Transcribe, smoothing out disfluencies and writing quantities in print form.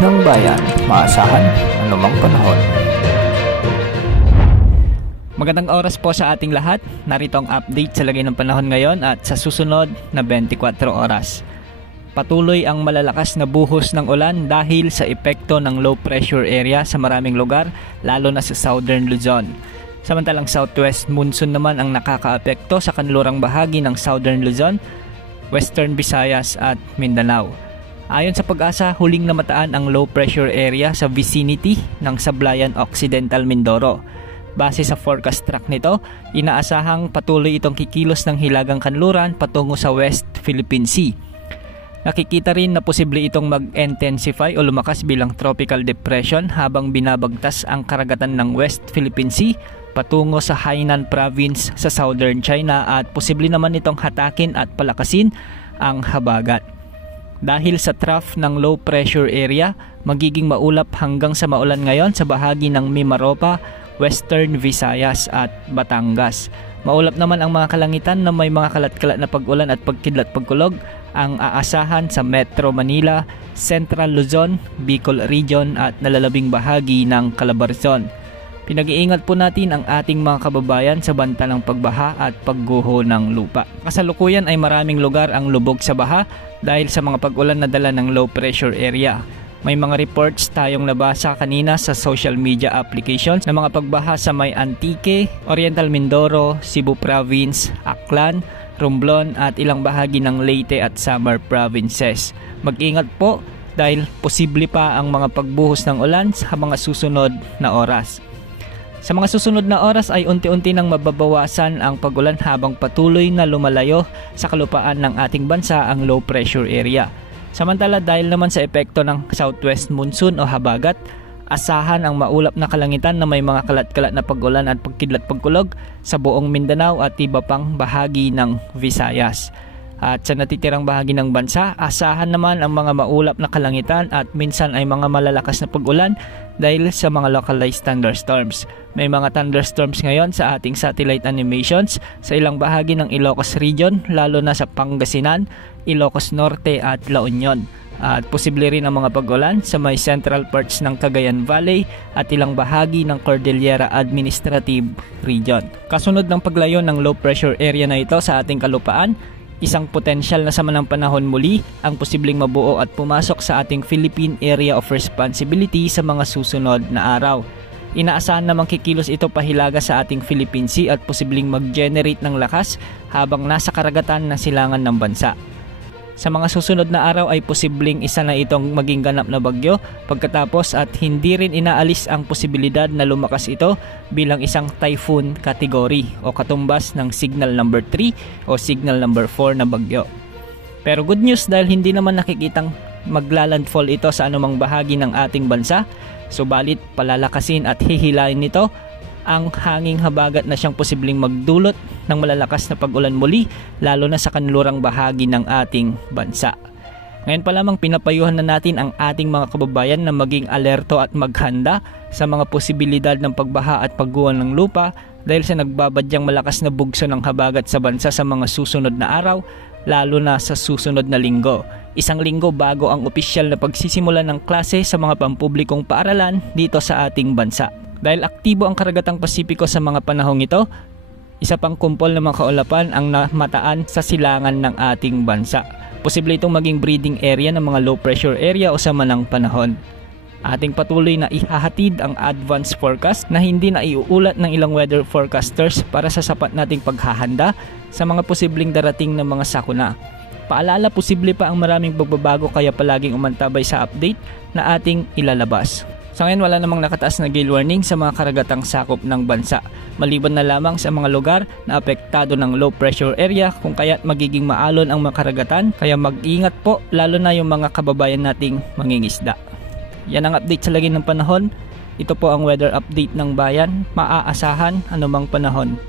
ng bayan, maasahan anumang panahon. Magandang oras po sa ating lahat. Narito ang update sa lagay ng panahon ngayon at sa susunod na 24 oras. Patuloy ang malalakas na buhos ng ulan dahil sa epekto ng low pressure area sa maraming lugar, lalo na sa southern Luzon. Samantalang southwest monsoon naman ang nakakaapekto sa kanlurang bahagi ng southern Luzon, western Visayas at Mindanao. Ayon sa Pag-asa, huling namataan ang low pressure area sa vicinity ng Sablayan Occidental, Mindoro. Base sa forecast track nito, inaasahang patuloy itong kikilos ng hilagang kanluran patungo sa West Philippine Sea. Nakikita rin na posible itong mag-intensify o lumakas bilang tropical depression habang binabagtas ang karagatan ng West Philippine Sea patungo sa Hainan Province sa southern China at posible naman itong hatakin at palakasin ang habagat. Dahil sa trough ng low pressure area, magiging maulap hanggang sa maulan ngayon sa bahagi ng Mimaropa, Western Visayas at Batangas. Maulap naman ang mga kalangitan na may mga kalat-kalat na pag-ulan at pagkidlat-pagkulog ang aasahan sa Metro Manila, Central Luzon, Bicol Region at nalalabing bahagi ng Calabarzon. Pinag-iingat po natin ang ating mga kababayan sa banta ng pagbaha at pagguho ng lupa. Kasalukuyan ay maraming lugar ang lubog sa baha dahil sa mga pag-ulan na dala ng low pressure area. May mga reports tayong nabasa kanina sa social media applications na mga pagbaha sa may Antique, Oriental Mindoro, Cebu Province, Aklan, Romblon at ilang bahagi ng Leyte at Samar Provinces. Mag-ingat po dahil posible pa ang mga pagbuhos ng ulan sa mga susunod na oras. Sa mga susunod na oras ay unti-unti nang mababawasan ang pag-ulan habang patuloy na lumalayo sa kalupaan ng ating bansa ang low pressure area. Samantala dahil naman sa epekto ng southwest monsoon o habagat, asahan ang maulap na kalangitan na may mga kalat-kalat na pag-ulan at pagkidlat-pagkulog sa buong Mindanao at iba pang bahagi ng Visayas. At sa natitirang bahagi ng bansa, asahan naman ang mga maulap na kalangitan at minsan ay mga malalakas na pag-ulan dahil sa mga localized thunderstorms. May mga thunderstorms ngayon sa ating satellite animations sa ilang bahagi ng Ilocos Region, lalo na sa Pangasinan, Ilocos Norte at La Union. At posible rin ang mga pag-ulan sa may central parts ng Cagayan Valley at ilang bahagi ng Cordillera Administrative Region. Kasunod ng paglayo ng low pressure area na ito sa ating kalupaan, isang potensyal na sama ng panahon muli ang posibleng mabuo at pumasok sa ating Philippine Area of Responsibility sa mga susunod na araw. Inaasahan namang kikilos ito pahilaga sa ating Philippine Sea at posibleng mag-generate ng lakas habang nasa karagatan ng silangan ng bansa. Sa mga susunod na araw ay posibleng isa na itong maging ganap na bagyo pagkatapos at hindi rin inaalis ang posibilidad na lumakas ito bilang isang typhoon category o katumbas ng signal number 3 o signal number 4 na bagyo. Pero good news dahil hindi naman nakikitang maglalandfall ito sa anumang bahagi ng ating bansa, subalit palalakasin at hihilain nito ang hanging habagat na siyang posibleng magdulot ng malalakas na pag-ulan muli lalo na sa kanlurang bahagi ng ating bansa. Ngayon pa lamang pinapayuhan na natin ang ating mga kababayan na maging alerto at maghanda sa mga posibilidad ng pagbaha at pagguho ng lupa dahil sa nagbabadyang malakas na bugso ng habagat sa bansa sa mga susunod na araw, lalo na sa susunod na linggo. Isang linggo bago ang opisyal na pagsisimula ng klase sa mga pampublikong paaralan dito sa ating bansa. Dahil aktibo ang karagatang Pasipiko sa mga panahong ito, isa pang kumpol ng mga kaulapan ang namataan sa silangan ng ating bansa. Posible itong maging breeding area ng mga low pressure area o sama ng panahon. Ating patuloy na ihahatid ang advance forecast na hindi na iuulat ng ilang weather forecasters para sa sapat nating paghahanda sa mga posibleng darating na mga sakuna. Paalala, posible pa ang maraming pagbabago kaya palaging umantabay sa update na ating ilalabas. Sa ngayon wala namang nakataas na gale warning sa mga karagatang sakop ng bansa, maliban na lamang sa mga lugar na apektado ng low pressure area kung kaya't magiging maalon ang mga karagatan, kaya mag-ingat po lalo na yung mga kababayan nating mangingisda. Yan ang update sa lagay ng panahon. Ito po ang weather update ng bayan, maaasahan anumang panahon.